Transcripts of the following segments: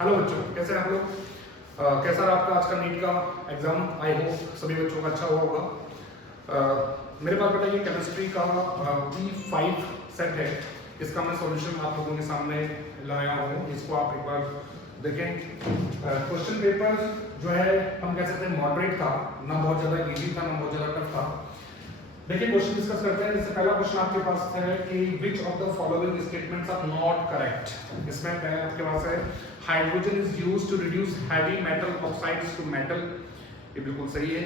Hello बच्चों, कैसे हैं आप लोग? कैसा रहा आपका आज का नीट का एग्जाम? आई होप सभी बच्चों का अच्छा हुआ होगा। मेरे पास बेटा ये केमिस्ट्री का P5 सेट है। इसका मैं सॉल्यूशन आप लोगों के सामने लाया हूँ। इसको आप एक बार देखें। क्वेश्चन पेपर जो है हम कह सकते हैं मॉडरेट था, ना बहुत ज़्यादा इजी था ना बहुत ज़्यादा टफ था। देखिए क्वेश्चन डिस्कस करते हैं। जैसे पहला क्वेश्चन आपके पास है कि which of the following statements are not correct. इसमें पहले आपके पास है hydrogen is used to reduce heavy metal oxides to metal. ये बिल्कुल सही है।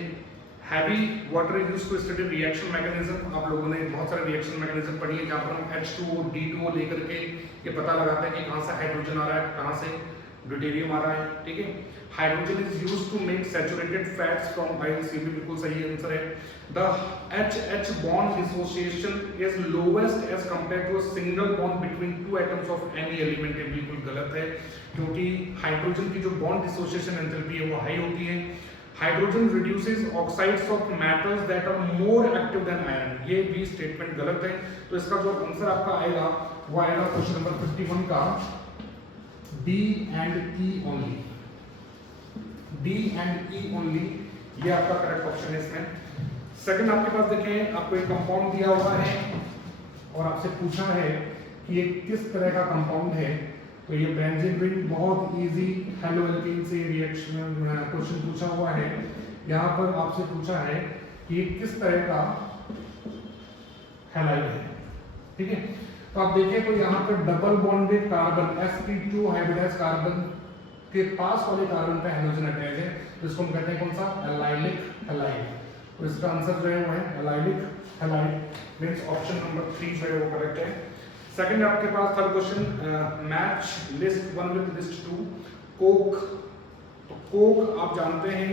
Heavy water is used to study reaction mechanism. आप लोगों ने बहुत सारे रिएक्शन मैकेनिज्म पढ़ी है जहां पर हम H2O D2O लेकर के ये पता लगाते हैं कि कहां से हाइड्रोजन आ रहा है, कहां से ड्यूटेरियम आ रहा है। ठीक है। Hydrogen is used to make saturated fats from oils. ये भी बिल्कुल सही आंसर है। The H bond dissociation is lowest as compared to a single bond between two atoms of any element। ये बिल्कुल गलत है क्योंकि हाइड्रोजन की जो बॉन्ड डिसोसिएशन एंथैल्पी है वो हाई होती है। Hydrogen reduces oxides of metals that are more active than iron. ये भी स्टेटमेंट गलत है। तो इसका जो आंसर आपका आएगा वो आएगा क्वेश्चन नंबर 51 का D and E only। D and E only ये आपका करेक्ट ऑप्शन है इसमें। सेकंड आपके पास देखें, आपको एक कंपाउंड दिया हुआ है और आपसे पूछा है कि ये किस तरह का कंपाउंड है। तो ये बेंजीन रिंग, बहुत इजी हेलो एल्केन से रिएक्शन क्वेश्चन पूछा हुआ है। यहाँ पर आपसे पूछा है कि ये किस तरह का हैलाइड है। ठीक है। तो आप देखें तो यहाँ पर double bonded carbon sp2 hybridised carbon के पास वाले कार्बन पे हाइड्रोजन अटैच है। तो इसको हम कहते हैं कौन सा? Allylic halide. तो इसका आंसर जो है वो है allylic halide. Means option number 3 जो है वो करेक्ट है। सेकंड आपके पास third question, match list 1 with list 2। Coke. तो कोक आप जानते हैं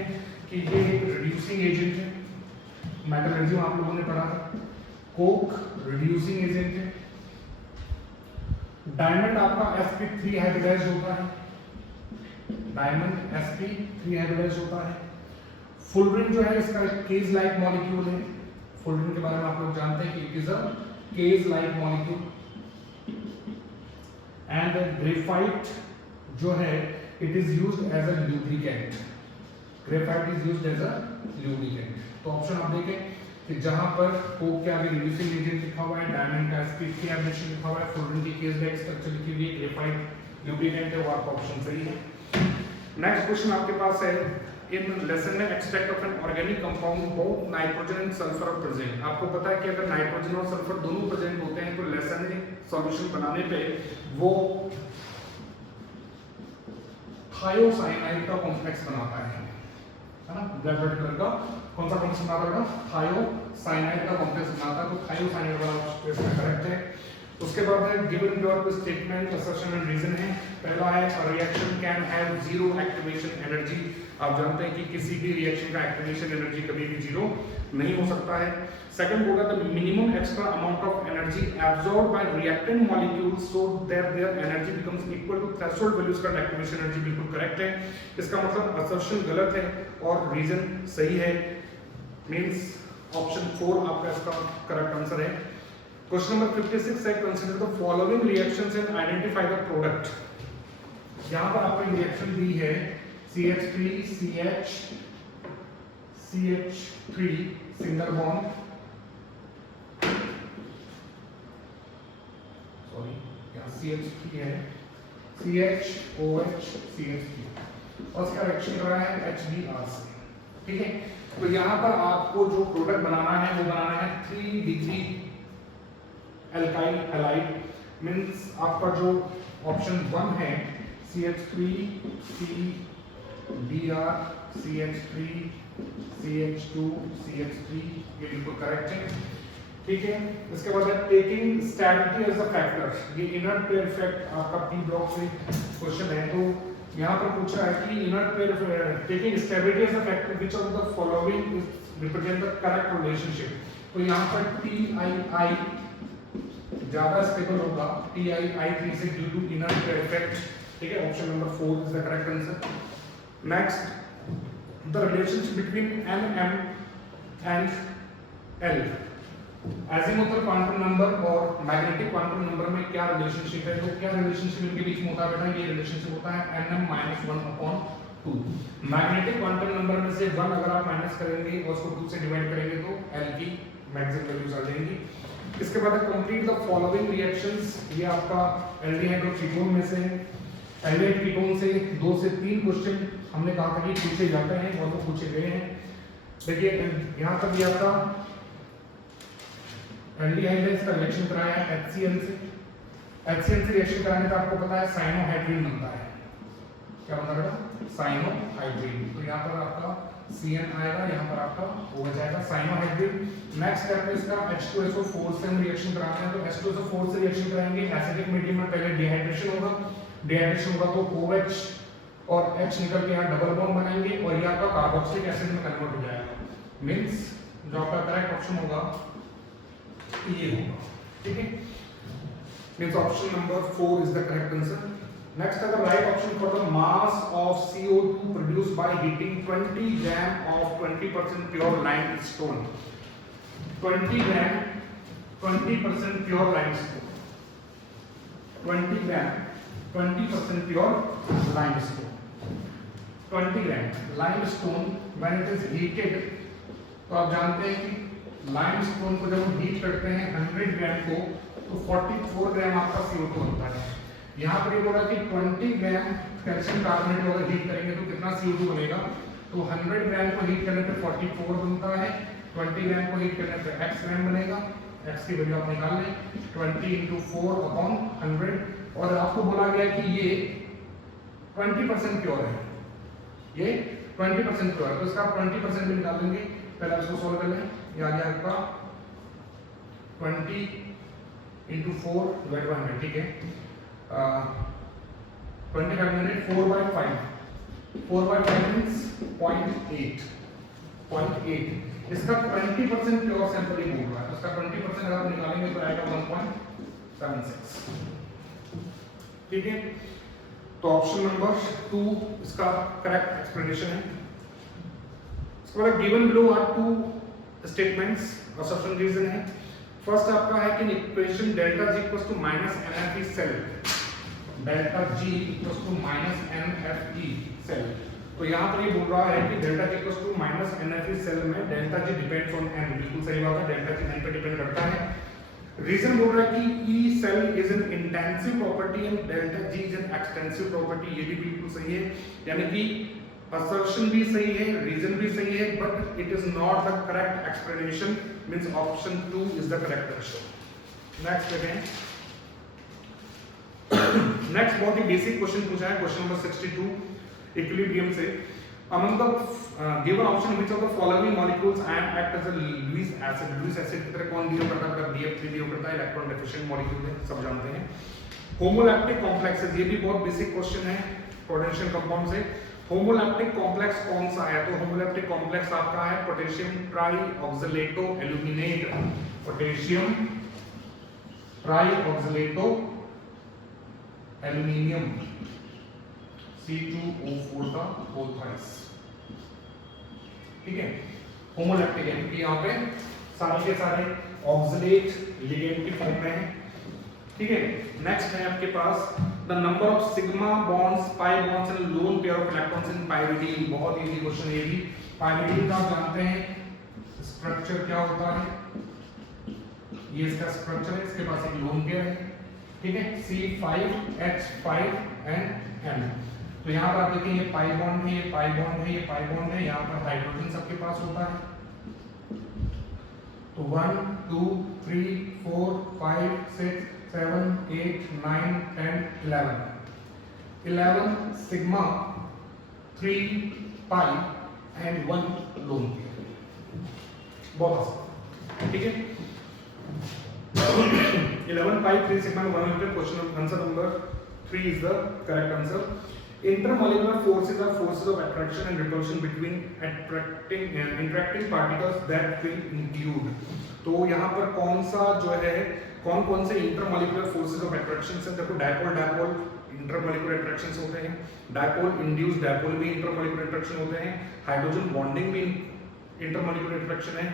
कि ये एक रिड्यूसिंग एजेंट है। मेटलर्जी आप लोगों ने पढ़ा है। कोक रिड्यूसिंग एजेंट है। डायमंड आपका sp3 हाइब्रिडाइज्ड होता है। डायमंड sp3 हाइब्रिडाइज्ड होता है। फुलरिन जो है इसका केज लाइक मॉलिक्यूल है। फुलरिन के बारे में आप लोग जानते हैं कि it is a cage like molecule. And graphite जो है it is used as a lubricant. Graphite is used as a lubricant. तो ऑप्शन आप देखें कि जहां पर कोक के आगे रिड्यूसिंग एजेंट लिखा हुआ है, डायमंड का sp3 हाइब्रिडेशन लिखा हुआ है, फुलरिन की केज लाइक स्ट्रक्चर लिखी हुई है, ग्रेफाइट लुब्रिकेंट है, वो आपका ऑप्शन सही है। नेक्स्ट क्वेश्चन आपके पास है, इन लेसन में extract of an organic compound both nitrogen and sulphur are present. आपको पता है कि अगर नाइट्रोजन और सल्फर दोनों प्रेजेंट होते हैं तो लेसन सॉल्यूशन बनाने पे वो थायोसाइनाइड का कॉम्प्लेक्स बनाता है ना? ब्लैक रेड कलर का कौन सा कॉम्प्लेक्स बनाता है? थायोसाइनाइड का कॉम्प्लेक्स बनाता है। तो थायोसाइनाइड वाला इसमें करेक्ट है। उसके बाद है given your statement assertion and reason है। पहला है reaction can have zero activation energy. आप जानते हैं कि किसी भी रिएक्शन का एक्टिवेशन एनर्जी कभी भी जीरो नहीं हो सकता है। सेकंड होगा the minimum extra amount of energy absorb by reactant molecules so that their energy becomes equal to threshold values का एक्टिवेशन एनर्जी बिल्कुल करेक्ट है। इसका मतलब असर्शन गलत है और रीजन सही है। मींस ऑप्शन 4 आपका इसका करेक्ट आंसर है। क्वेश्चन नंबर 56 है, consider the following reactions and identify the product. यहां पर आपको रिएक्शन दी है CH3 CH CH3 single bond, sorry यहां CH3 है, CHOH CH3 और इसका रिएक्शन कर रहा है HBr से। ठीक है। तो यहां पर आपको जो प्रोडक्ट बनाना है वो बनाना है 3 डिग्री एल्काइल हैलाइड। मींस आपका जो ऑप्शन 1 है CH3 CBr CH3 CH2 CH3 ये बिल्कुल करेक्ट है। ठीक है। इसके बाद है taking stability as a factor. ये इनर्ट पेयर इफेक्ट आपका पी ब्लॉक से क्वेश्चन है। तो यहाँ पर पूछा है कि inert pair taking stability as a factor which of the following represent the correct relationship. तो यहाँ पर TiI ज्यादा स्टेबल होगा TiI3 से due to inert pair effect. ठीक है। Option number 4 is the correct answer. Next the relationship between NM and L। Azimuthal quantum number और magnetic quantum number में क्या रिलेशनशिप है? तो क्या रिलेशनशिप इनके बीच में होता है बेटा? ये रिलेशनशिप होता है nm-1/2। मैग्नेटिक क्वांटम नंबर में से 1 अगर आप माइनस करेंगे और उसको 2 से डिवाइड करेंगे तो L की मैक्सिमम वैल्यूज आ जाएंगी। इसके बाद कंप्लीट द फॉलोइंग रिएक्शंस, ये आपका एल्डिहाइड और कीटोन में से एल्डिहाइड कीटोन से 2 से 3 क्वेश्चन हमने कहा था कि पूछे जाते हैं और वो पूछे गए हैं। देखिए यहाँ तक ये आपका एल्डिहाइड है, इसका रिएक्शन कराया है HCl से। HCl से रिएक्शन कराने का आपको पता है साइनोहाइड्रिन बनता है। क्या बनता है बेटा? साइनोहाइड्रिन। तो यहाँ पर आपका CN आएगा, यहाँ पर आपका OH आएगा, साइनोहाइड्रिन। नेक्स्ट स्टेप में इसका H2SO4 से हम रिएक्शन कराते हैं। तो H2SO4 से रिएक्शन कराएंगे, एसिडिक मीडियम में पहले डिहाइड्रेशन होगा, डिहाइड्रेशन होगा तो OH और H निकल के यहाँ डबल बॉन्ड बनाएंगे और ये आपका कार्बोक्सिलिक एसिड में कन्वर्ट हो जाएगा। मींस जो आपका करेक्ट ऑप्शन होगा ये होगा। ठीक है, means option number 4 is the correct answer. Next is the right option for the mass of CO2 produced by heating 20 gram of 20% pure limestone. 20 gram 20% pure limestone. 20 gram 20% pure limestone. 20 gram limestone when it is heated, तो आप जानते हैं कि limestone को जब हम heat करते हैं 100 ग्राम को तो 44 ग्राम आपका CO2 बनता है। यहाँ पर ये बोला कि 20 ग्राम कैल्शियम कार्बोनेट अगर हीट करेंगे तो कितना CO2 बनेगा? तो 100 ग्राम को हीट करने पे 44 बनता है, 20 ग्राम को हीट करने पे x ग्राम बनेगा। x की वैल्यू आप निकाल लें, 20 × 4/100। और आपको बोला गया कि ये 20% प्योर है, ये 20% प्योर है, तो इसका 20% भी निकाल लेंगे। पहले इसको सोल्व कर लें। ये आ गया आपका 20 × 4/100। ठीक है, 25 मिनट 4/5 means 0.8। इसका 20% प्योर सैंपल ही बोल रहा है, तो इसका 20% अगर आप निकालेंगे तो आएगा 1.76। ठीक है, तो ऑप्शन नंबर 2 इसका करेक्ट एक्सप्लेनेशन है। इसके बाद गिवन बिलो आर 2 स्टेटमेंट्स और सब्स्टिट्यूशन रीजन है। फर्स्ट आपका है कि equation delta G equals to -NFE cell, delta G equals to -NFE cell. तो यहाँ पर ये बोल रहा है कि delta G equals to -NFE cell में delta G depends on N। बिल्कुल सही बात है, डेल्टा G N पे डिपेंड करता है। रीजन बोल रहा है कि E cell is N intensive property and delta G is an extensive property. ये भी बिल्कुल सही है, यानी कि assertion भी सही है, रीजन भी सही है, but it is not the correct explanation. Means option 2 is the correct answer. Next देखें, नेक्स्ट बहुत ही बेसिक क्वेश्चन पूछा है, क्वेश्चन नंबर 62 इक्विलिब्रियम से। Among the given option which of the following molecules ion act as a Lewis acid. Lewis acid की तरह कौन behave करता है? BF3 बिहेव करता है, इलेक्ट्रॉन डेफिशिएंट मॉलिक्यूल है, सब जानते हैं। होमोलैक्टिक कॉम्प्लेक्सेस, ये भी बहुत बेसिक क्वेश्चन है पोटेंशियल कंपाउंड से। होमोलैक्टिक कॉम्प्लेक्स कौन सा है? तो होमोलैक्टिक कॉम्प्लेक्स आपका है potassium trioxalato aluminate. Potassium trioxalato aluminium C2O4 का होल थ्राइस। ठीक है, होमोलैक्टिक है क्योंकि यहाँ पे सारे के सारे ऑक्सलेट लिगेंड की फॉर्म में है। ठीक है, नेक्स्ट है आपके पास the number of sigma bonds, pi bonds and lone pair of electrons in pyridine. बहुत इजी क्वेश्चन ये भी। पाइरिडीन का आप जानते हैं स्ट्रक्चर क्या होता है, ये इसका स्ट्रक्चर है, इसके पास एक लोन पेयर है। ठीक है, C5H5 एंड N। तो यहाँ पर आप देखिए ये पाई बॉन्ड है, ये पाई बॉन्ड है, ये पाई बॉन्ड है, यहाँ पर हाइड्रोजन सबके पास होता है। तो 1 2 3 4 5 6 7 8 9 10 11 sigma 3 pi and 1 lone pair. बहुत आसान। ठीक है, 11 पाई 3 sigma 1 lone pair. Question answer number 3 is the correct answer. Intermolecular forces are forces of attraction and repulsion between interacting particles that will include। तो यहाँ पर कौन सा जो है, कौन कौन से इंटरमोलिकुलर फोर्सेस ऑफ अट्रैक्शन है? देखो डायपोल डायपोल इंटरमोलिकुलर अट्रैक्शंस होते हैं, डायपोल इंड्यूस्ड डायपोल भी इंटरमोलिकुलर अट्रैक्शन होते हैं, हाइड्रोजन बॉन्डिंग भी इंटरमोलिकुलर अट्रैक्शन है,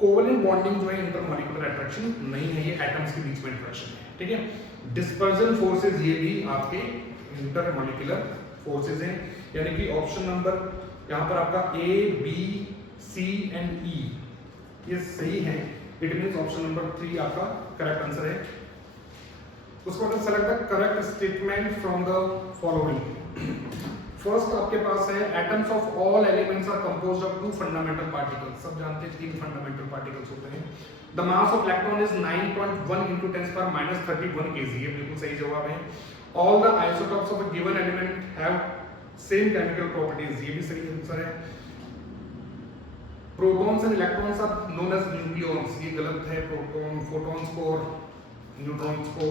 कोवलेंट बॉन्डिंग जो है इंटरमॉलिक्यूलर अट्रैक्शन नहीं है, ये एटम्स के बीच में अट्रैक्शन है, ठीक है। डिस्पर्जन फोर्सेस ये भी आपके इंटरमॉलिक्यूलर फोर्सेस हैं, यानी कि ऑप्शन नंबर यहाँ पर आपका ए बी सी एंड ई ये सही है। इट मींस ऑप्शन नंबर 3 आपका करेक्ट आंसर है। उसको बाद select the correct statement from the following. First आपके पास है atoms of all elements are composed of 2 fundamental particles. सब जानते हैं 3 फंडामेंटल पार्टिकल्स होते हैं। The mass of electron is 9.1 into 10⁻³ kg। ये बिल्कुल सही जवाब है। All the isotopes of a given element have same chemical properties. ये भी सही आंसर है। Protons and electrons are known as nucleons. ये गलत है। प्रोटॉन फोटॉन्स को और न्यूट्रॉन्स को,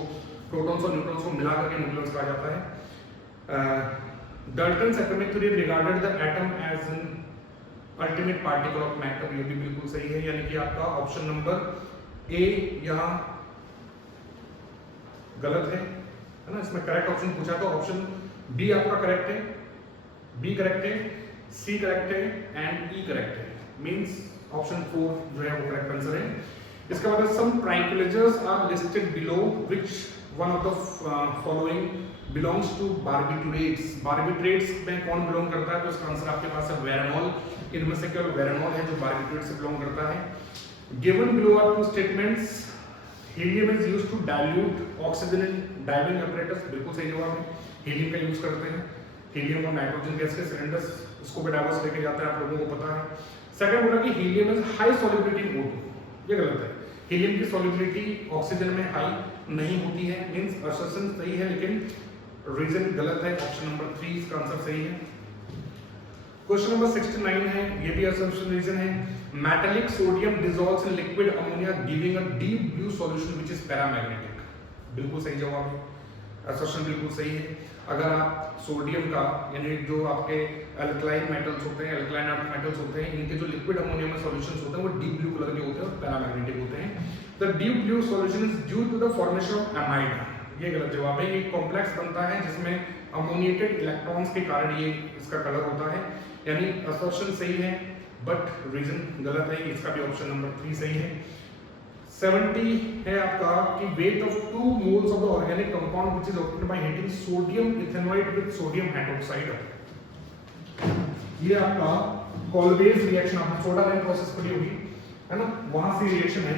प्रोटॉन्स और न्यूट्रॉन्स को मिला करके न्यूक्लियस कहा जाता है। Dalton's atomic theory regarded the atom as an ultimate particle of matter। ये भी बिल्कुल सही है, यानी कि आपका ऑप्शन नंबर ए यहाँ गलत है ना। इसमें करेक्ट ऑप्शन पूछा तो ऑप्शन बी आपका करेक्ट है, बी करेक्ट है, सी करेक्ट है एंड ई करेक्ट है। मींस ऑप्शन 4 जो है वो करेक्ट आंसर है। इसके बाद some tranquilizers are listed below which one of the following belongs to barbiturates. Barbiturates में कौन बिलोंग करता है? तो इसका आंसर आपके पास है वेरानॉल। इनमें से केवल वेरानॉल है जो बार्बिट्रेट से बिलोंग करता है। Given below are 2 statements. Helium is used to dilute oxygen in diving apparatus। बिल्कुल सही जवाब है। हीलियम का यूज करते हैं। हीलियम और नाइट्रोजन गैस के सिलेंडर्स इसको भी डाइवर्स लेके जाता है, आप लोगों को पता है। सेकंड बोला कि helium is high solubility in O2। ये गलत है। हीलियम की सॉल्युबिलिटी ऑक्सीजन में हाई नहीं होती है। मींस असर्शन सही है लेकिन रीजन गलत है। ऑप्शन नंबर 3 इसका आंसर सही है। क्वेश्चन नंबर 69 है, ये भी असम्पशन रीजन है। Metallic sodium dissolves in liquid ammonia giving a deep blue solution which is paramagnetic. बिल्कुल सही जवाब है। असर्शन बिल्कुल सही है। अगर आप सोडियम का यानी जो आपके अल्कलाइन मेटल्स होते हैं, अल्कलाइन अर्थ मेटल्स होते हैं, इनके जो लिक्विड अमोनिया में सॉल्यूशंस होते हैं वो डीप ब्लू कलर के होते हैं और पैरामैग्नेटिक होते हैं। The deep blue solution is due to the formation of amide. ये गलत जवाब है। ये कॉम्प्लेक्स बनता है जिसमें अमोनिएटेड इलेक्ट्रॉन्स के कारण ये इसका कलर होता है, यानी असर्शन सही है बट रीजन गलत है। इसका भी ऑप्शन नंबर 3 सही है। 70 है आपका कि weight of 2 moles of the organic compound which is obtained by heating sodium ethanoid with sodium hydroxide. ये आपका कॉल्बेज रिएक्शन, आपने सोडा लाइन प्रोसेस पढ़ी होगी है ना, वहां से रिएक्शन है।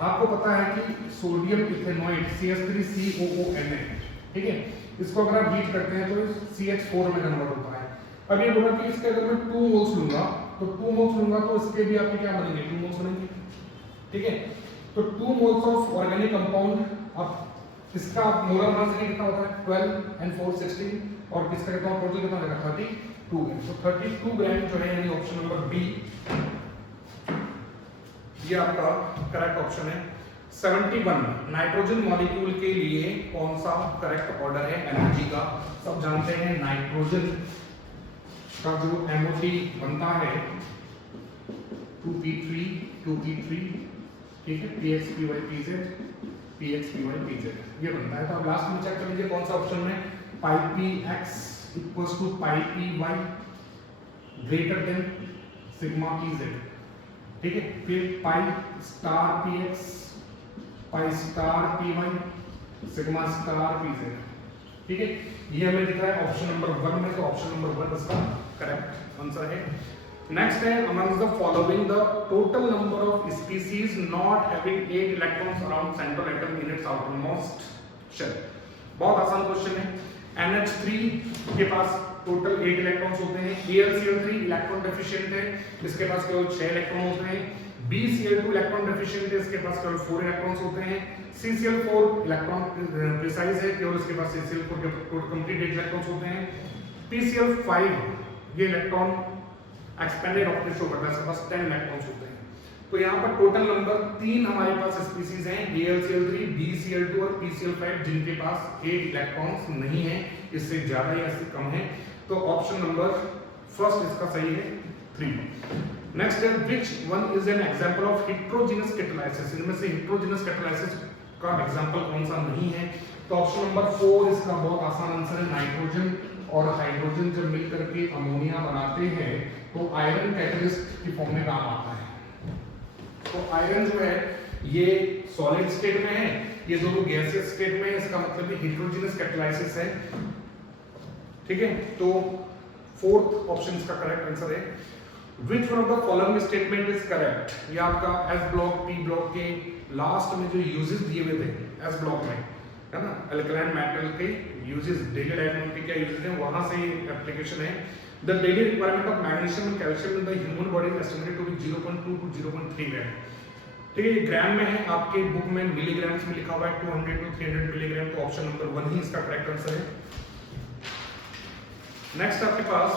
आपको पता है कि सोडियम इथेनॉइड CH3COON है, ठीक है। इसको अगर आप हीट करते हैं तो CH4 में कन्वर्ट होता है। अब ये बोला कि इसके अगर मैं 2 मोल्स लूंगा तो 2 मोल्स लूंगा तो इसके भी आपके क्या बनेंगे? 2 मोल्स बनेंगे, ठीक है। तो 2 मोल्स ऑफ ऑर्गेनिक कंपाउंड, अब इसका मोलर मास कितना होता है? 12 and 4 16 और किसका कितना टोटल कितना आएगा? 32 ग्राम। तो 32 ग्राम जो है यानी ऑप्शन नंबर बी ये आपका करेक्ट ऑप्शन है। 71 नाइट्रोजन मॉलिक्यूल के लिए कौन सा करेक्ट ऑर्डर है एनर्जी का? सब जानते हैं नाइट्रोजन का जो MOT बनता है 2p3 2p3, ठीक है, px_py pz ये बनता है। तो अब लास्ट में चेक कर लीजिए कौन सा ऑप्शन में πpx = πpy greater than sigma pz, ठीक है। फिर π*px π*py सिग्मा pz, ठीक है। ये हमें दिख रहा है ऑप्शन नंबर 1 में, तो ऑप्शन नंबर 1 इसका करेक्ट आंसर है। नेक्स्ट है amongst the following the total number of species not having 8 electrons around central atom in its outermost shell। बहुत आसान क्वेश्चन है। NH3 के पास टोटल 8 इलेक्ट्रॉन्स होते हैं। AlCl3 इलेक्ट्रॉन डेफिशिएंट है, इसके पास केवल 6 इलेक्ट्रॉन होते हैं। BCl2 इलेक्ट्रॉन डेफिशिएंट है, इसके पास केवल 4 इलेक्ट्रॉन्स होते हैं। CCl4 इलेक्ट्रॉन प्रिसाइज है, केवल इसके पास CCl4 के कंप्लीट 8 इलेक्ट्रॉन्स होते हैं। PCl5 ये इलेक्ट्रॉन एक्सपेंडेड ऑक्टेट शो करता है, इसके पास 10 इलेक्ट्रॉन्स होते हैं। तो यहाँ पर टोटल नंबर 3 हमारे पास स्पीसीज हैं, AlCl3 BCl2 और PCl5 जिनके पास 8 इलेक्ट्रॉन्स नहीं है, इससे ज्यादा या इससे कम है। तो ऑप्शन नंबर फर्स्ट इसका सही है 3। नेक्स्ट है which one is an example of heterogeneous catalysis. इनमें से हेटेरोजेनस कैटालिसिस का एग्जांपल कौन सा नहीं है? तो ऑप्शन नंबर 4 इसका बहुत आसान आंसर है। नाइट्रोजन और हाइड्रोजन जब मिलकर के अमोनिया बनाते हैं तो आयरन कैटलिस्ट की फॉर्म में काम आता है। तो आयरन जो है ये सॉलिड स्टेट में है, ये दोनों गैसियस स्टेट में है, इसका मतलब ये हेटेरोजेनस कैटालाइसिस है। ठीक है, तो फोर्थ ऑप्शन इसका करेक्ट आंसर है। Which one of the following statement is correct? ये आपका S ब्लॉक P ब्लॉक के लास्ट में जो यूजेस दिए हुए थे S ब्लॉक में, है ना, अल्कलाइन मेटल के यूजेस, डेली लाइफ में उनके क्या यूजेस हैं, वहां से एप्लीकेशन है। The daily requirement of magnesium and calcium in the human body is estimated to be 0.2 to 0.3 ग्राम। ठीक है, ये ग्राम में है, आपके बुक में मिलीग्राम्स में लिखा हुआ है 200 to 300 मिलीग्राम, तो ऑप्शन नंबर 1 ही इसका करेक्ट आंसर है। नेक्स्ट आपके पास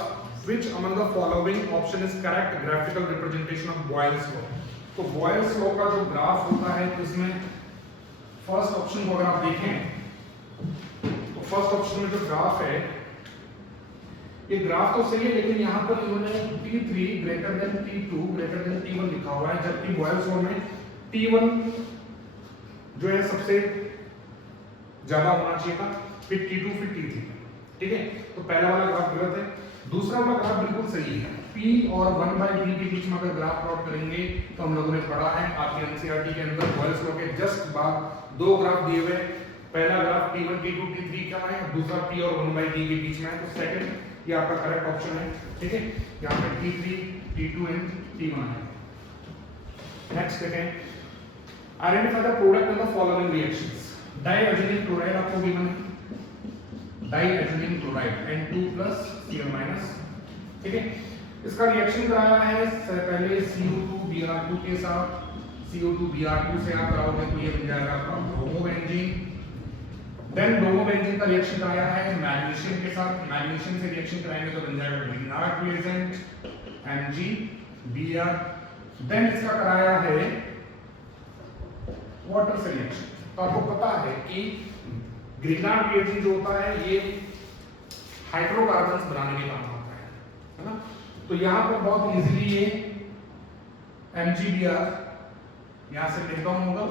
which among the following option is correct graphical representation of Boyle's law? तो Boyle's law का जो ग्राफ होता है, तो इसमें फर्स्ट ऑप्शन को अगर आप देखें तो फर्स्ट ऑप्शन में जो ग्राफ है, ये ग्राफ तो सही है, लेकिन यहाँ पर इन्होंने T3 greater than T2 greater than T1 लिखा हुआ है, जबकि बॉयल्स लॉ में T1 जो है सबसे ज्यादा होना चाहिए था, फिर T2 फिर T3। ठीक है, तो पहला वाला ग्राफ गलत है, दूसरा वाला ग्राफ बिल्कुल सही है। P और 1/B के बीच में अगर ग्राफ प्लॉट करेंगे तो हम लोगों ने पढ़ा है आपके एनसीईआरटी के अंदर बॉयल्स लॉ के जस्ट बाद दो ग्राफ दिए हुए, पहला ग्राफ T1 T2 T3 का है, दूसरा P और 1/B के बीच में है, तो सेकंड ये आपका करेक्ट ऑप्शन है। ठीक है, यहाँ पे T3 T2 एंड T1 है। नेक्स्ट देखें, identify the product of the following reactions. Diethenyl chloride आपको गिवन है, डाइएथेनिल क्लोराइड N2+Cl-। ठीक है, इसका रिएक्शन कराया है पहले CO2Br2 के साथ, CO2Br2 से आप कराओगे तो ये बन जाएगा आपका ब्रोमोबेंजीन। देन ब्रोमोबेंजीन का रिएक्शन कराया है मैग्नीशियम के साथ, मैग्नीशियम से रिएक्शन कराएंगे तो बन जाएगा ग्रीनार्ड रिएजेंट MgBr। देन इसका कराया है वाटर से रिएक्शन। तो आपको पता है कि ग्रीनार्ड रिएजेंट जो होता है ये हाइड्रोकार्बन्स बनाने के काम आता है ना, तो यहाँ पर बहुत इजीली ये MgBr यहाँ से ब्रेक डाउन होगा,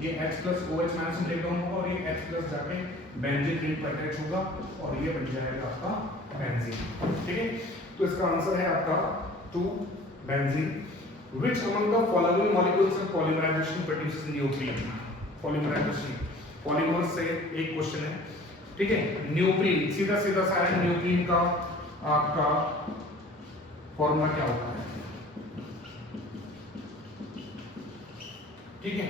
ये H+OH- में ब्रेक डाउन होगा और ये H+ जाके बेंजीन रिंग पर अटैच होगा और ये बन जाएगा आपका बेंजीन। ठीक है, तो इसका आंसर है आपका 2 benzene. Which among the following molecules of polymerization produces neoprene? Polymerization polymer से एक क्वेश्चन है। ठीक है, न्यूप्रीन सीधा सीधा सा है, न्यूप्रीन का आपका फॉर्मूला क्या होता है? ठीक है,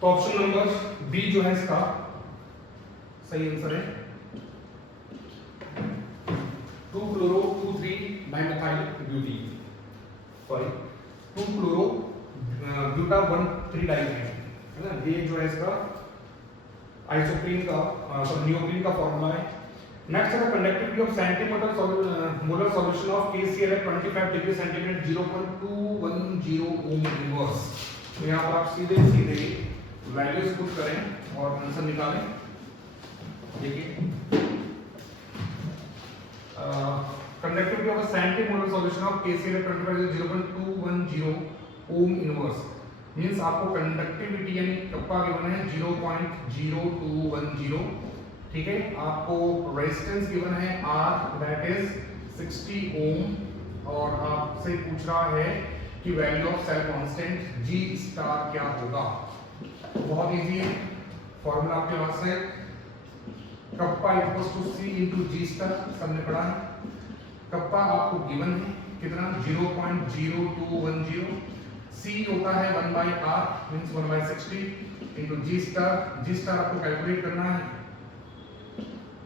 तो ऑप्शन नंबर बी जो है इसका सही आंसर है, 2-chloro-2,3-dimethyl-butene, सॉरी 2-chloro-buta-1,3-diene है ना, ये जो है इसका आइसोप्रीन का न्यूप्रीन का फॉर्मूला है। नेक्स्ट है conductivity of centimetre molar solution of KCl at 25 degree centigrade 0.210 ohm inverse. तो यहाँ पर आप सीधे सीधे वैल्यूज पुट करें और आंसर निकालें। देखिए conductivity of centimetre solution of KCl at 25 degree 0.210 ohm inverse means आपको कंडक्टिविटी यानी कप्पा गिवन है 0.0210। ठीक है, आपको रेजिस्टेंस गिवन है R दैट इज 60 ओम और आपसे पूछ रहा है कि value of cell constant G star क्या होगा। बहुत इजी है, फॉर्मूला आपके पास है kappa equals to C into G star, सबने पढ़ा है। कप्पा आपको गिवन है कितना 0.0210, C होता है 1/R means 1/60 into G star आपको कैलकुलेट करना है,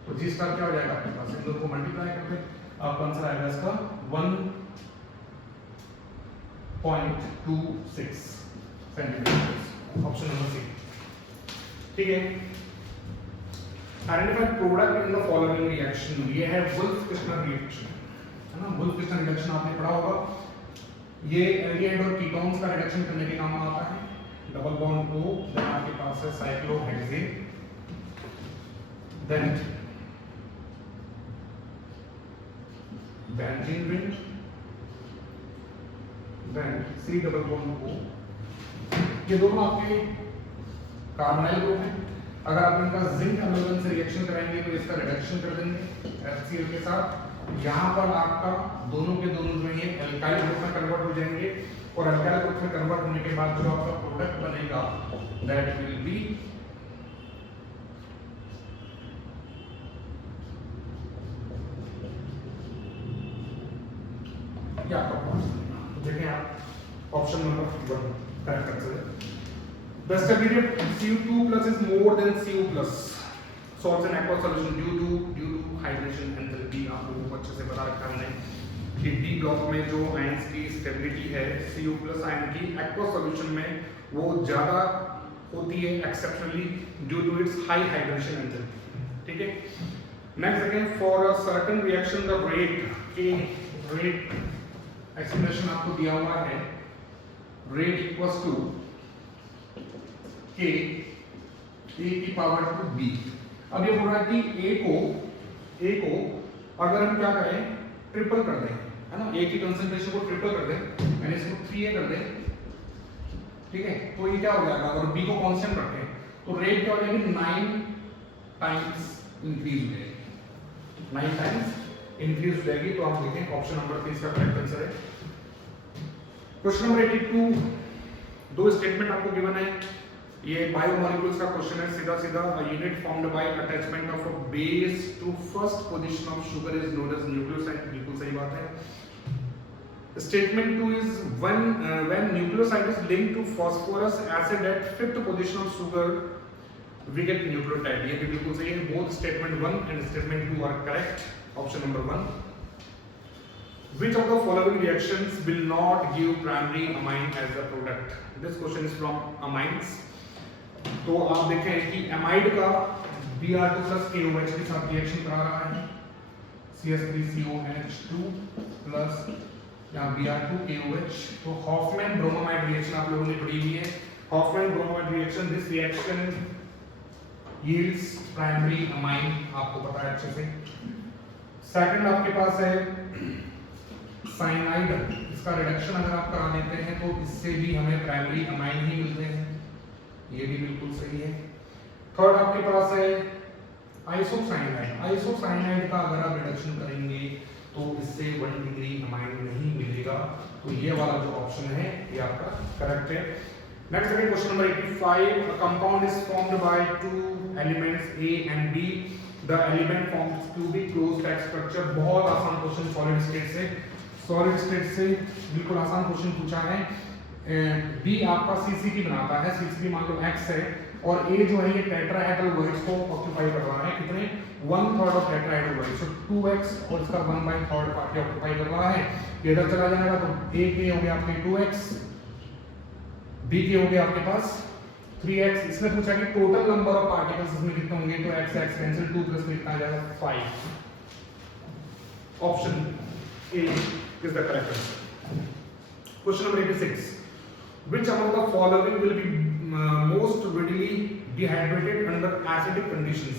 तो G स्टार क्या हो जाएगा आपके पास, इन दोनों को मल्टीप्लाई करके आपका आंसर आएगा इसका 1.26 सेंटीमीटर, ऑप्शन नंबर सी। ठीक है, identify product in the following reaction, ये है वुल्फ-किस्टनर रिएक्शन, है ना, वुल्फ-किस्टनर रिएक्शन आपने पढ़ा होगा, ये एल्डिहाइड और कीटोन्स का रिडक्शन करने के काम में आता है। डबल बॉन्ड O, देन आपके पास है cyclohexane, then benzene ring, then C double bond O। ये दोनों आपके कार्बोनाइल ग्रुप हैं। अगर आप इनका जिंक एल्यूमिनियम से रिएक्शन कराएंगे तो इसका रिडक्शन कर देंगे HCl के साथ, यहाँ पर आपका दोनों के दोनों जो है एल्काइल ग्रुप में कन्वर्ट हो जाएंगे और एल्काइल ग्रुप में कन्वर्ट होने के बाद जो आपका प्रोडक्ट बनेगा दैट विल बी क्या देखें आप ऑप्शन नंबर 1 करेक्ट आंसर है। The stability of Cu2 plus is more than Cu plus. So it's an aqueous solution due to hydration enthalpy। आपको बहुत अच्छे से बता रखा है हमने कि D ब्लॉक में जो आयंस की स्टेबिलिटी है Cu plus आयन की aqueous solution में वो ज़्यादा होती है exceptionally due to its high hydration enthalpy. ठीक है, next again for a certain reaction the rate expression आपको दिया हुआ है, रेट इक्वल्स टू के ए की पावर टू बी। अब ये बोल रहा है कि ए को अगर हम क्या करें ट्रिपल कर दें, है ना, ए की कंसंट्रेशन को ट्रिपल कर दें यानी इसको 3a कर दें, ठीक है, तो ये क्या हो जाएगा, अगर बी को कांस्टेंट रखें तो रेट क्या हो जाएगी 9 टाइम्स इंक्रीज हो जाएगी, 9 टाइम्स इंक्रीज हो जाएगी। तो आप देखें ऑप्शन नंबर 3 इसका करेक्ट आंसर है। क्वेश्चन नंबर 82, दो स्टेटमेंट आपको गिवन है, ये बायोमोलिक्यूल्स का क्वेश्चन है, सीधा सीधा unit formed by attachment of a base to first position of sugar is known as nucleoside. बिल्कुल सही बात है। Statement 2 is when nucleoside is linked to phosphorus acid at fifth position of sugar we get nucleotide. ये भी बिल्कुल सही है। Both statement 1 and statement 2 are correct. Option number 1। Which of the following reactions will not give primary amine as the product? This question is from amines। तो आप देखें कि amide का Br2 plus KOH के साथ रिएक्शन करा रहा है, CS3COH2 plus या Br2 KOH। तो हॉफमैन ब्रोमोमाइड रिएक्शन आप लोगों ने पढ़ी हुई है। Hoffmann bromamide reaction, this reaction yields primary amine, आपको पता है अच्छे से। सेकंड आपके पास है साइनाइड, इसका रिडक्शन अगर आप करा देते हैं तो इससे भी हमें प्राइमरी अमाइन ही मिलते हैं, ये भी बिल्कुल सही है। थर्ड आपके पास है आइसोसाइनाइड। आइसोसाइनाइड का अगर आप रिडक्शन करेंगे तो इससे 1 डिग्री अमाइन नहीं मिलेगा, तो ये वाला जो ऑप्शन है ये आपका करेक्ट है। नेक्स्ट है question number 85, a compound is formed by 2 elements A and B, the element forms to be closed stack structure। बहुत आसान क्वेश्चन, सॉलिड स्टेट से बिल्कुल आसान क्वेश्चन पूछा है। बी आपका CCP बनाता है, CCP मान लो X है और A जो है ये टेट्राहेड्रल वर्ड्स को ऑक्यूपाई कर रहा है, कितने 1/3 ऑफ टेट्राहेड्रल वर्ड्स, तो 2x और इसका 1/3 पार्ट ऑक्यूपाई कर रहा है। ये इधर चला जाएगा तो A के हो गया आपके 2x, B के हो गया आपके पास 3x। इसमें पूछा कि टोटल नंबर ऑफ पार्टिकल्स इसमें कितने होंगे, तो x कैंसिल 2 प्लस में कितना आ जाएगा 5। Option A is the correct answer। Question number 86, which among the following will be most readily dehydrated under acidic conditions?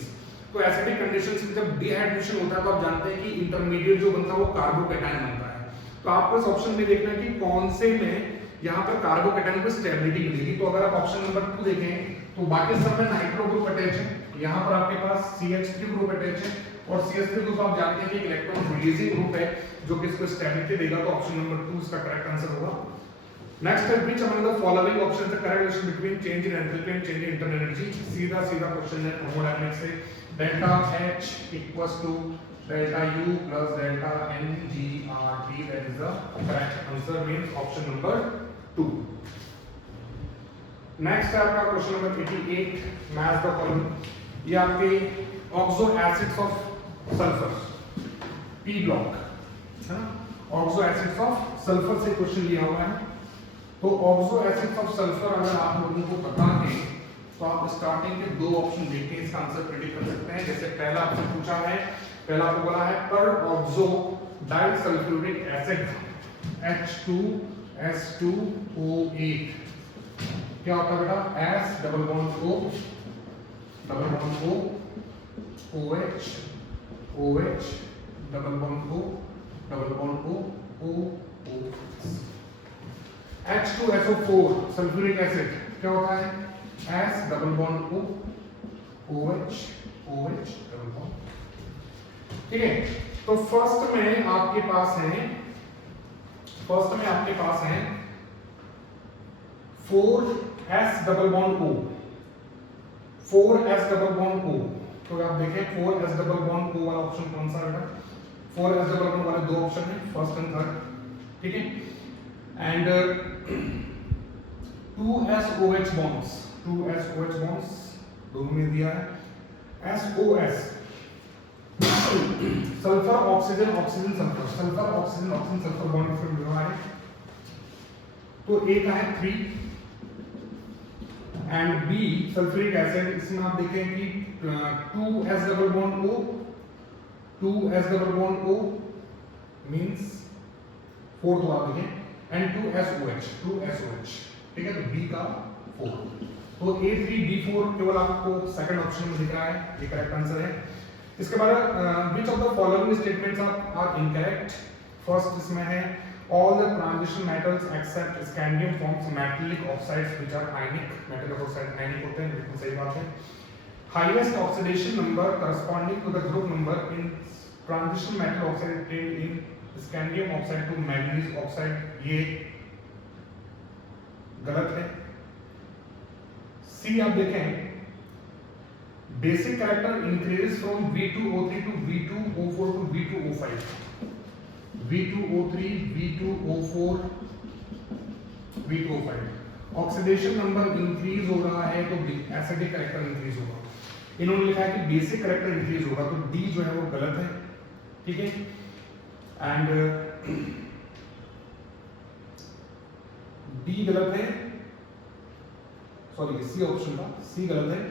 तो acidic conditions में जब डिहाइड्रेशन होता है तो आप जानते हैं कि इंटरमीडिएट जो बनता है वो कार्बोकैटायन बनता है। तो आपको इस ऑप्शन में देखना है कि कौन से में यहाँ पर कार्बोकैटायन को स्टेबिलिटी मिलेगी। तो अगर आप ऑप्शन नंबर 2 देखें तो बाकी सब में नाइट्रो ग्रुप अटैच है, यहाँ पर आपके पास CH3 ग्रुप अटैच है और CH3 ग्रुप आप जानते हैं कि एक इलेक्ट्रॉन रिलीजिंग ग्रुप है जो कि इसको स्टेबिलिटी देगा, तो ऑप्शन नंबर 2 इसका करेक्ट आंसर होगा। नेक्स्ट है which among the following options the correct relation between change in enthalpy and change in internal energy? सीधा क्वेश्चन है थर्मोडायनामिक्स से, delta H equals to delta U plus delta NGRT, that is the correct answer, means option number 2। Next है आपका question number 88, match the following. ये आपके oxo acids of sulphur P block है ना, oxo acids of sulphur से question लिया हुआ है। तो ऑक्सो एसिड्स ऑफ सल्फर अगर आप लोगों को पता है तो आप स्टार्टिंग के 2 ऑप्शन देख के इसका आंसर प्रेडिक्ट कर सकते हैं। जैसे पहला आपसे पूछा है, पहला आपको बोला है पर ऑक्सो डाइसल्फ्यूरिक एसिड H2S2O8 क्या होता है बेटा, S double bond O OH OH double bond O double bond O O H2SO4 sulphuric acid क्या होता है, S double bond O OH OH double bond. ठीक है, तो फर्स्ट में आपके पास है 4s double bond O, 4s double bond O। तो आप देखें 4s डबल बॉन्ड O वाला ऑप्शन कौन सा है? 4s डबल बॉन्ड वाले दो ऑप्शन है, फर्स्ट एंड थर्ड, ठीक है। एंड 2SOH बॉन्ड्स दोनों में दिया है। SOS sulphur oxygen sulphur bond फिर मिला है, तो A का है 3 एंड B सल्फ्यूरिक एसिड, इसमें आप देखें कि 2s double bond O means 4 तो आप देखें एंड 2SOH, ठीक है। तो B का 4, तो A3B4 केवल आपको सेकंड ऑप्शन में दिख रहा है, ये करेक्ट आंसर है। इसके बाद which of the following statements are incorrect? First इसमें है all the transition metals except scandium forms metallic oxides which are ionic, metallic oxide ionic होते हैं, बिल्कुल सही बात है। highest oxidation number corresponding to the group number in transition metal oxide obtained in scandium oxide to manganese oxide, ये गलत है। सी आप देखें basic character increase from V2O3 to V2O4 to V2O5, V2O3 V2O4 V2O5 oxidation number increase हो रहा है तो acidic character increase होगा। इन्होंने लिखा है कि बेसिक कैरेक्टर इंक्रीज होगा, तो डी जो है वो गलत है, ठीक है। एंड डी गलत है, सॉरी सी ऑप्शन था, सी गलत है।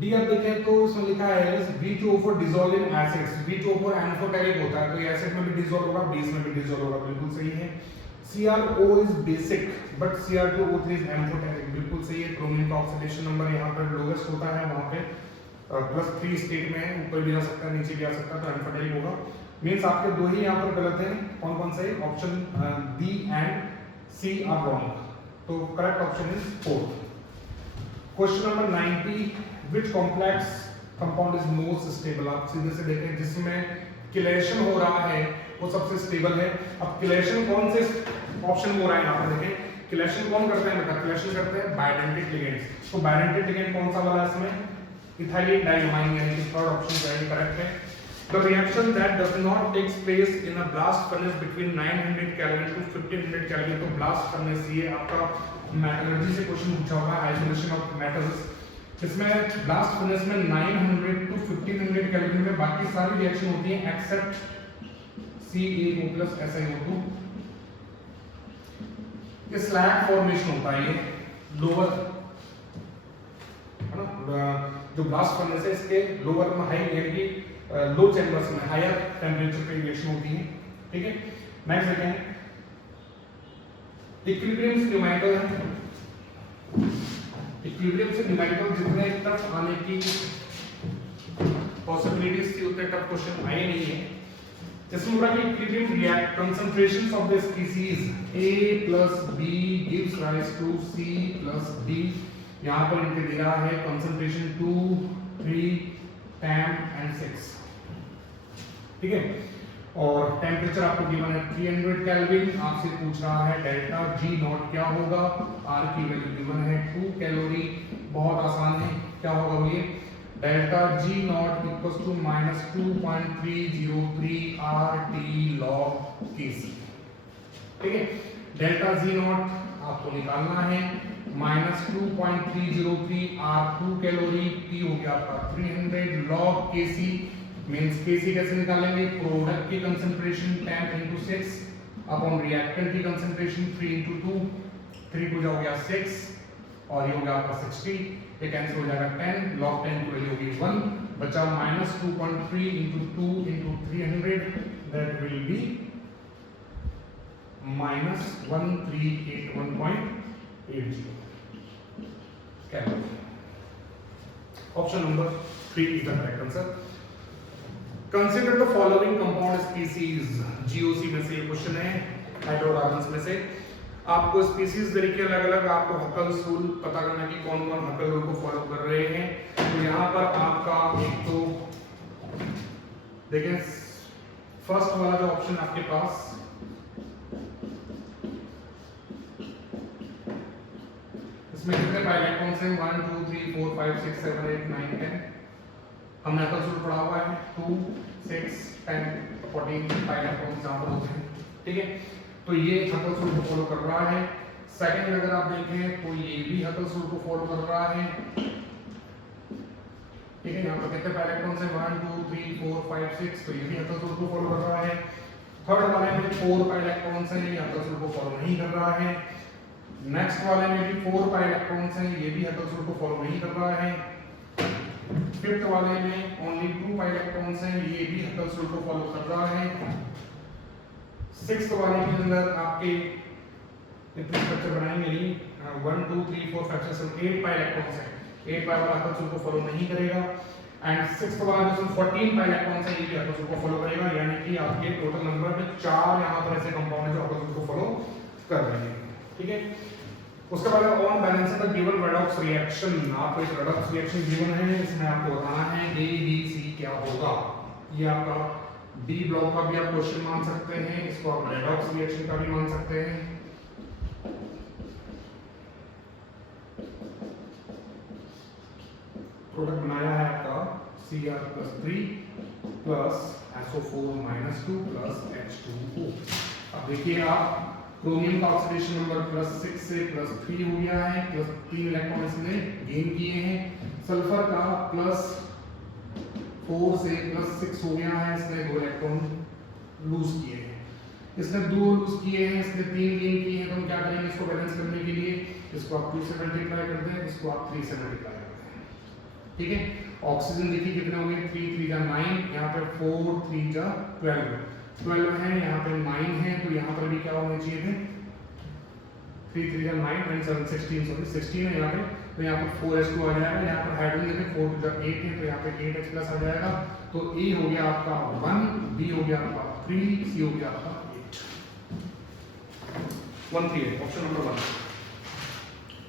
डी आप देखें तो इसमें लिखा है V2O4 dissolve in acids, V2O4 amphoteric होता है तो ये एसिड में भी डिसॉल्व होगा, बेस में भी डिसॉल्व होगा, बिल्कुल सही है। CrO is basic but Cr2O3 is amphoteric, बिल्कुल सही है। क्रोमियम का ऑक्सीडेशन नंबर यहाँ पर लोएस्ट होता है, वहां पे +3 स्टेट में है, ऊपर भी जा सकता है नीचे भी आ सकता है, तो एम्फोटेरिक होगा। मींस आपके दो ही यहाँ पर गलत हैं, कौन कौन से? Option B and C are wrong, तो correct option is 4। Question number 90, which complex compound is most stable? आप सीधे से देखें जिसमें किलेशन हो रहा है वो सबसे स्टेबल है। अब किलेशन कौन से ऑप्शन में हो रहा है, यहाँ पर देखें किलेशन कौन करते हैं बेटा? किलेशन करते हैं बायोडेंटिक लिगेंड्स, तो बायोडेंटिक लिगेंड कौन सा वाला है इसमें? इथाइलिन डाइअमाइन, यानी कि थर्ड ऑप्शन जो है करेक्ट है। The reaction that does not takes place in a blast furnace between 900 Kelvin to 1500 Kelvin, तो blast furnace ये आपका मेटलर्जी से क्वेश्चन पूछा होगा, आइसोलेशन ऑफ मेटल्स। इसमें ब्लास्ट फर्नेस में 900 टू 1500 केल्विन में बाकी सारी रिएक्शन होती हैं एक्सेप्ट CaO प्लस SiO2। ये स्लैग फॉर्मेशन होता है, ये लोअर है ना, जो ब्लास्ट फर्नेस है इसके लोअर में हाई यानी कि लो चैम्बर्स में हायर टेंपरेचर पे रिएक्शन होती है, ठीक है। नेक्स्ट देखें इक्विलिब्रियम से न्यूमेरिकल है, इक्विलिब्रियम से न्यूमेरिकल जितने टफ आने की पॉसिबिलिटीज थी उतने टफ क्वेश्चन आए नहीं है। जिसमें बोला कि equilibrium react concentrations of the species A plus B gives rise to C plus D, यहाँ पर इनके दिया है कंसंट्रेशन 2, 3, 10 and 6, ठीक है। और टेम्परेचर आपको गिवन है 300 केल्विन, आपसे पूछ रहा है डेल्टा G नॉट क्या होगा, R की वैल्यू गिवन है 2 कैलोरी, बहुत आसान है, क्या होगा ये delta G naught equals to -2.303 RT log Kc, ठीक है। डेल्टा G नॉट आपको निकालना है -2.303 R2 कैलोरी, T हो गया आपका 300 log Kc मींस Kc कैसे निकालेंगे? प्रोडक्ट की कंसंट्रेशन 10 into 6 अपॉन रिएक्टेंट की कंसंट्रेशन 3 into 2, 3 को जाओ गया 6 और ये हो गया आपका 60, ये कैंसिल हो जाएगा 10, log 10 की वैल्यू होगी 1, बचा -2.3 into 2 into 300 that will be -1381.80 calorie. Option number 3 is the correct answer. Consider the following compound species, GOC में से ये क्वेश्चन है, हाइड्रोकार्बन्स में से। आपको स्पीसीज तरीके अलग अलग, आपको हकल रूल पता करना कि कौन कौन हकल रूल को फॉलो कर रहे हैं। तो यहाँ पर आपका एक तो देखिए फर्स्ट वाला जो ऑप्शन आपके पास, इसमें कितने पाई इलेक्ट्रॉन्स हैं? 1 2 3 4 5 6 7 8 9 10। हमने अकल सूत्र पढ़ा हुआ है 2 6 10 14 पाई इलेक्ट्रॉन्स यहाँ पर होते हैं, ठीक है। तो ये अकल सूत्र को फॉलो कर रहा है। सेकंड अगर आप देखें तो ये भी अकल सूत्र को फॉलो कर रहा है, ठीक है। यहाँ पर कितने पाई इलेक्ट्रॉन्स हैं? 1 2 3 4 5 6, तो ये भी अकल सूत्र को फॉलो कर रहा है। थर्ड वाले में 4 पाई इलेक्ट्रॉन्स हैं, ये अकल सूत्र को फॉलो नहीं कर रहा है। नेक्स्ट वाले में भी 4 पाई इलेक्ट्रॉन्स हैं, ये भी अकल सूत्र को फॉलो नहीं कर रहा है। फिफ्थ वाले में ओनली 2 पाई इलेक्ट्रॉन्स हैं, ये भी अकल सूत्र को फॉलो कर रहा है। सिक्स्थ वाले के अंदर आपके इतने स्ट्रक्चर बनाएंगे नहीं, 1 2 3 4 5 6 7 8 पाई इलेक्ट्रॉन्स हैं, 8 पाई वाला अकल सूत्र को फॉलो नहीं करेगा। एंड सिक्स्थ वाला जो 14 पाई इलेक्ट्रॉन्स है, ये भी अकल सूत्र को फॉलो करेगा, यानी कि आपके टोटल नंबर में 4 यहाँ पर ऐसे कंपाउंड है जो अकल सूत्र को फॉलो कर रहे हैं, ठीक है। उसके बाद on balance the given redox reaction, आपको एक रेडॉक्स रिएक्शन गिवन है, इसमें आपको बताना है ए बी सी क्या होगा। ये आपका डी ब्लॉक का भी आप क्वेश्चन मान सकते हैं, इसको आप रेडॉक्स रिएक्शन का भी मान सकते हैं। प्रोडक्ट बनाया है आपका Cr+3 plus SO4 -2 plus H2O। अब देखिए आप क्रोमियम का ऑक्सीडेशन नंबर +6 से +3 हो गया है, +3 इलेक्ट्रॉन इसने गेन किए हैं। सल्फर का +4 से +6 हो गया है, इसने 2 इलेक्ट्रॉन लूज किए हैं। इसने 2 लूज किए हैं, इसने 3 गेन किए हैं, तो हम क्या करेंगे इसको बैलेंस करने के लिए? इसको आप 2 से मल्टीप्लाई करते हैं, इसको आप 3 से मल्टीप्लाई करते हैं, ठीक है। ऑक्सीजन देखिए कितने हो गए? 3 3 जा 9, यहाँ पे 4 3 जा 12 है, यहाँ पे 9 है, तो यहाँ पर भी क्या होने चाहिए थे? 3 3 जा 9 and 7 16, सॉरी 16 है यहाँ पे, तो यहाँ पर 4H2 आ जाएगा। यहाँ पर हाइड्रोजन देखिए 4 2 जा 8 है, तो यहाँ पे 8H प्लस आ जाएगा। तो A हो गया आपका 1, B हो गया आपका 3, C हो गया आपका 8। 1 3 option number 1।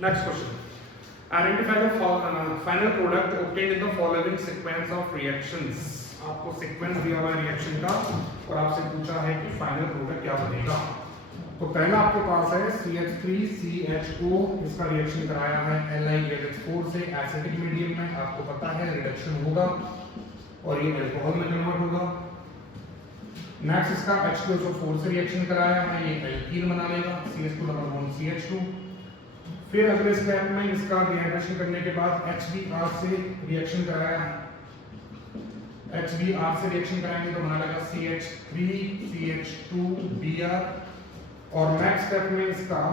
Next question, identify the final product obtained in the following sequence of reactions। आपको सीक्वेंस दिया हुआ है रिएक्शन का और आपसे पूछा है कि फाइनल प्रोडक्ट क्या बनेगा। तो पहला आपके पास है CH3CHO, इसका रिएक्शन कराया है LiOH4 से एसिडिक मीडियम में, आपको पता है रिडक्शन होगा और ये अल्कोहल में कन्वर्ट होगा। नेक्स्ट इसका H2SO4 से रिएक्शन कराया है, ये एल्कीन बना लेगा, CH2CH2। फिर अगले स्टेप में इसका डिहाइड्रेशन करने के बाद HBr से रिएक्शन कराया है, HBr से रिएक्शन कराएंगे तो बना लगा CH3CH2Br। और नेक्स्ट स्टेप में इसका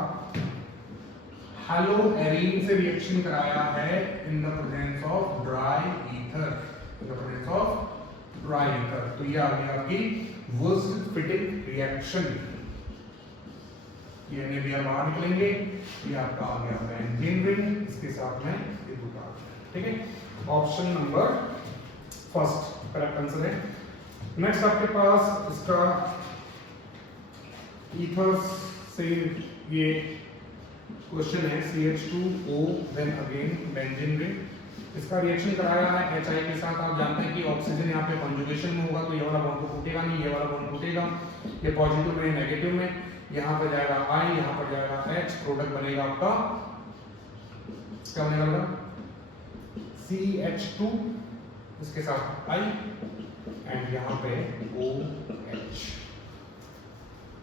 हेलोएरीन से रिएक्शन कराया है in the presence of dry ether, in the presence of dry ether. तो ये आ गई आपकी वुर्स्ट फिटिंग रिएक्शन। ये NaBr बाहर निकलेंगे, ये आपका आ गया बेंजीन रिंग, इसके साथ में ये दूसरा, ठीक है। Option number first correct answer है। नेक्स्ट आपके पास इसका ईथर्स से ये क्वेश्चन है CH2O then again benzene ring. इसका रिएक्शन कराया है HI के साथ। आप जानते हैं कि ऑक्सीजन यहाँ पे कंजुगेशन में होगा, तो ये वाला बॉन्ड तो टूटेगा नहीं, ये वाला बॉन्ड टूटेगा, ये पॉजिटिव में नेगेटिव में, यहाँ पर जाएगा I, यहाँ पर जाएगा H, प्रोडक्ट बनेगा आपका क्या बनेगा? CH2 इसके साथ I एंड यहाँ पे OH।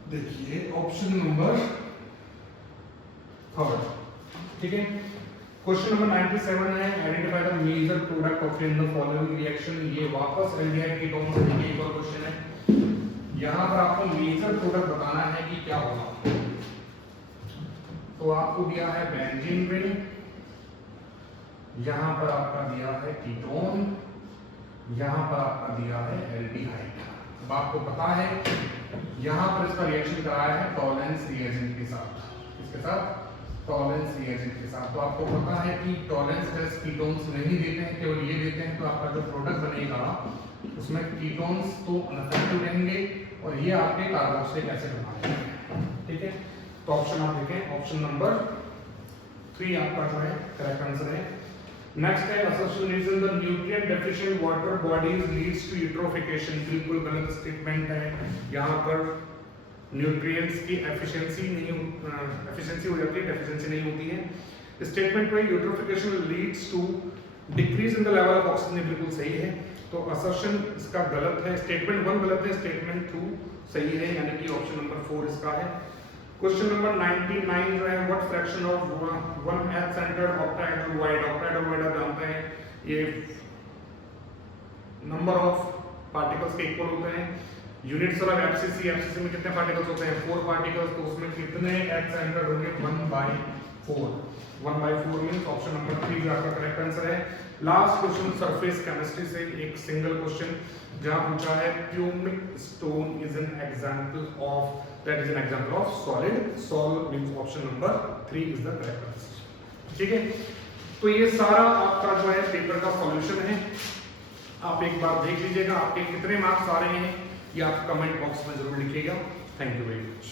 देखिए ऑप्शन नंबर थर्ड, ठीक है। क्वेश्चन नंबर 97 है, identify the major product obtained in the following reaction. ये वापस एल्डिहाइड कीटोन से एक और क्वेश्चन है। यहाँ पर आपको मेजर प्रोडक्ट बताना है कि क्या होगा। तो आपको दिया है बेंजीन रिंग, यहाँ पर आपका दिया है कीटोन, यहाँ पर आपका दिया है एल्डिहाइड। अब आपको पता है यहाँ पर इसका रिएक्शन कराया है टॉलेंस रिएजेंट के साथ, इसके साथ टॉलेंस रिएजेंट के साथ। तो आपको पता है कि टॉलेंस टेस्ट कीटोन्स नहीं देते हैं, केवल ये देते हैं, तो आपका जो प्रोडक्ट बनेगा उसमें कीटोन्स तो अनअफेक्टिव रहेंगे और ये आपके कार्बोक्सिलिक एसिड बनाएंगे, ठीक है। तो ऑप्शन आप देखें, ऑप्शन नंबर 3 आपका जो है करेक्ट आंसर है। नेक्स्ट है assertion is in the nutrient deficient water bodies leads to eutrophication, बिल्कुल गलत स्टेटमेंट है। यहाँ पर न्यूट्रिएंट्स की एफिशिएंसी हो जाती है, डेफिशिएंसी नहीं होती है। स्टेटमेंट में eutrophication leads to decrease in the level of oxygen, बिल्कुल सही है। तो असर्शन इसका गलत है, स्टेटमेंट 1 गलत है, स्टेटमेंट 2 सही है, यानी कि ऑप्शन नंबर 4 इसका है। क्वेश्चन नंबर 99 जो है, व्हाट फ्रैक्शन ऑफ वन एथ centred octahedral wide, octahedral wide आप जानते हैं ये नंबर ऑफ पार्टिकल्स के इक्वल होते हैं। यूनिट्स ऑफ एफसीसी, एफसीसी में कितने पार्टिकल्स होते हैं 4 पार्टिकल्स, तो उसमें कितने एथ सेंटर्ड होंगे 1/4। 1/4 मींस ऑप्शन नंबर 3 जो आपका करेक्ट आंसर है। लास्ट क्वेश्चन सरफेस केमिस्ट्री से एक सिंगल क्वेश्चन जहां पूछा है pumice stone is an example of, that is an example of solid sol, means option number 3 is the correct answer. ठीक है, तो ये सारा आपका जो है पेपर का सॉल्यूशन है। आप एक बार देख लीजिएगा आपके कितने मार्क्स आ रहे हैं, ये आप कमेंट बॉक्स में जरूर लिखिएगा। Thank you very much.